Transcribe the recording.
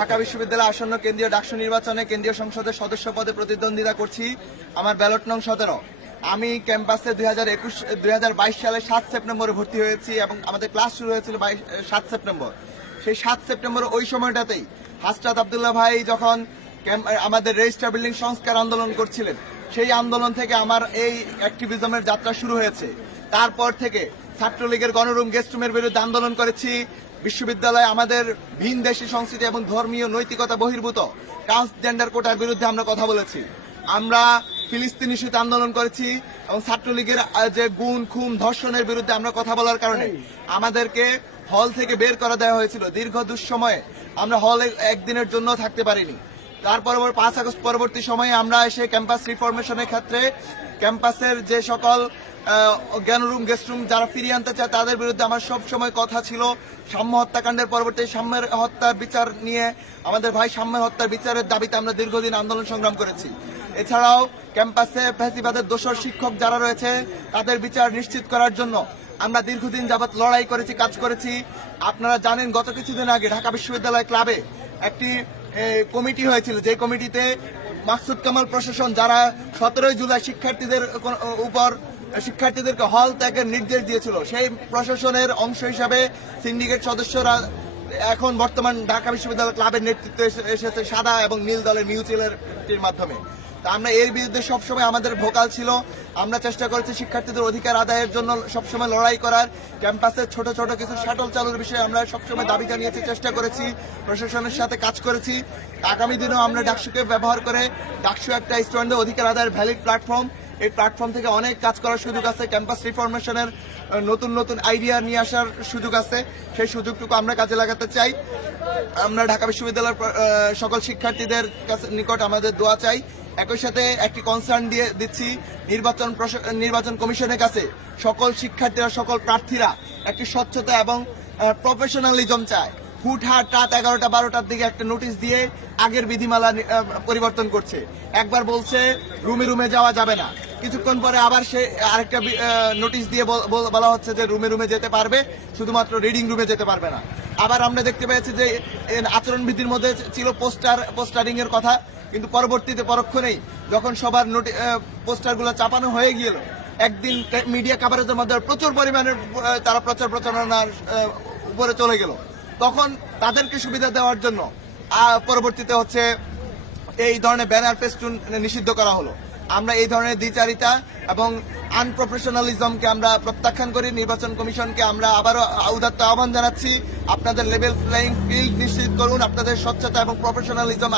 ঢাকা বিশ্ববিদ্যালয় আসন্ন কেন্দ্রীয় ডাকসু নির্বাচনে কেন্দ্রীয় সংসদের সদস্য পদে প্রতিদ্বন্দ্বিতা করছি আমার ব্যালট নং সতেরো। আমি ক্যাম্পাসে দুই হাজার একুশ, দুই হাজার বাইশ সালে সাত সেপ্টেম্বরে ভর্তি হয়েছি এবং আমাদের ক্লাস শুরু হয়েছিল বাইশ সাত সেপ্টেম্বর। সেই সাত সেপ্টেম্বর ওই সময়টাতেই হাসরাত আবদুল্লাহ ভাই যখন আমাদের রেজিস্টার বিল্ডিং সংস্কার আন্দোলন করছিলেন, সেই আন্দোলন থেকে আমার এই অ্যাক্টিভিজমের যাত্রা শুরু হয়েছে। তারপর থেকে ছাত্রলীগের গণরুম গেস্ট রুমের বিরুদ্ধে আন্দোলন করেছি বিশ্ববিদ্যালয়ে আমাদের ভিন দেশি সংস্কৃতি এবং ধর্মীয় নৈতিকতা বহির্ভূত। ট্রান্সজেন্ডার কোটার বিরুদ্ধে আমরা কথা বলেছি। আমরা ফিলিস্তিন ইস্যুতে আন্দোলন করেছি এবং ছাত্রলীগের যে গুণ, খুন, ধর্ষণের বিরুদ্ধে আমরা কথা বলার কারণে আমাদেরকে হল থেকে বের করা দেওয়া হয়েছিল। দীর্ঘ দুঃসময়ে আমরা হলে একদিনের জন্য থাকতে পারিনি। তার পরবর্তী পাঁচ আগস্ট পরবর্তী সময়ে আমরা এসে ক্যাম্পাস রিফরমেশনের ক্ষেত্রে ক্যাম্পাসের যে সকল জ্ঞানরুম গেস্ট রুম যারা ফিরিয়ে আনতে চায় তাদের বিরুদ্ধে আমার সব সময় কথা ছিল। সাম্য হত্যাকাণ্ডের পরবর্তী সাম্যের হত্যার বিচার নিয়ে আমাদের ভাই সাম্যের হত্যার বিচারের দাবিতে আমরা দীর্ঘদিন আন্দোলন সংগ্রাম করেছি। এছাড়াও ক্যাম্পাসে ফ্যাসিবাদের দোষর শিক্ষক যারা রয়েছে, তাদের বিচার নিশ্চিত করার জন্য আমরা দীর্ঘদিন যাবৎ লড়াই করেছি, কাজ করেছি। আপনারা জানেন, গত কিছুদিন আগে ঢাকা বিশ্ববিদ্যালয় ক্লাবে একটি কমিটি হয়েছিল। যে কমিটিতে মাকসুদ কামাল প্রশাসন, যারা সতেরোই জুলাই শিক্ষার্থীদের উপর শিক্ষার্থীদেরকে হল ত্যাগের নির্দেশ দিয়েছিল। সেই প্রশাসনের অংশ হিসাবে সিন্ডিকেট সদস্যরা এখন বর্তমান ঢাকা বিশ্ববিদ্যালয় ক্লাবের নেতৃত্বে এসেছে সাদা এবং নীল দলের মিউচুয়ালের মাধ্যমে। তা আমরা এর বিরুদ্ধে সবসময় আমাদের ভোকাল ছিল। আমরা চেষ্টা করেছি শিক্ষার্থীদের অধিকার আদায়ের জন্য সবসময় লড়াই করার। ক্যাম্পাসে ছোট ছোট কিছু শাটল চালুর বিষয়ে আমরা সবসময় দাবি জানিয়েছি, চেষ্টা করেছি, প্রশাসনের সাথে কাজ করেছি। আগামী দিনেও আমরা ডাকসুকে ব্যবহার করে ডাকসু একটা স্টুডেন্টদের অধিকার আদায়ের ভ্যালিড প্ল্যাটফর্ম এই প্ল্যাটফর্ম থেকে অনেক কাজ করার সুযোগ আছে। ক্যাম্পাস রিফরমেশনের নতুন নতুন আইডিয়া নিয়ে আসার সুযোগ আছে। সেই সুযোগটুকু আমরা কাজে লাগাতে চাই। আমরা ঢাকা বিশ্ববিদ্যালয়ের সকল শিক্ষার্থীদের কাছে নিকট আমাদের দোয়া চাই। একই সাথে একটি কনসার্ন দিয়ে দিচ্ছি, নির্বাচন নির্বাচন কমিশনের কাছে সকল শিক্ষার্থীরা, সকল প্রার্থীরা একটি স্বচ্ছতা এবং প্রফেশনালিজম চায়। হুটহাট রাত এগারোটা, বারোটার দিকে একটা নোটিশ দিয়ে আগের বিধিমালা পরিবর্তন করছে। একবার বলছে, রুমে রুমে যাওয়া যাবে না। কিছুক্ষণ পরে আবার সে আরেকটা নোটিশ দিয়ে বল- হচ্ছে যে রুমে রুমে যেতে পারবে, শুধুমাত্র রিডিং রুমে যেতে পারবে না। আবার আমরা দেখতে পেয়েছি যে আচরণবিধির মধ্যে ছিল পোস্টার পোস্টারিং এর কথা, কিন্তু পরবর্তীতে পরক্ষণেই যখন সবার পোস্টারগুলো চাপানো হয়ে গেল একদিন মিডিয়া কাভারেজের মধ্যে প্রচুর পরিমাণে তারা প্রচার প্রচারণার উপরে চলে গেল। তখন তাদেরকে সুবিধা দেওয়ার জন্য পরবর্তীতে হচ্ছে এই ধরনের ব্যানার ফেস্টুন নিষিদ্ধ করা হলো। আমরা এই ধরনের দ্বিচারিতা এবং আনপ্রফেশনালিজমকে আমরা প্রত্যাখ্যান করি, নির্বাচন কমিশনকে আমরা আবারও উদাত্ত আহ্বান জানাচ্ছি। আপনাদের লেভেল প্লেয়িং ফিল্ড নিশ্চিত করুন, আপনাদের স্বচ্ছতা এবং প্রফেশনালিজম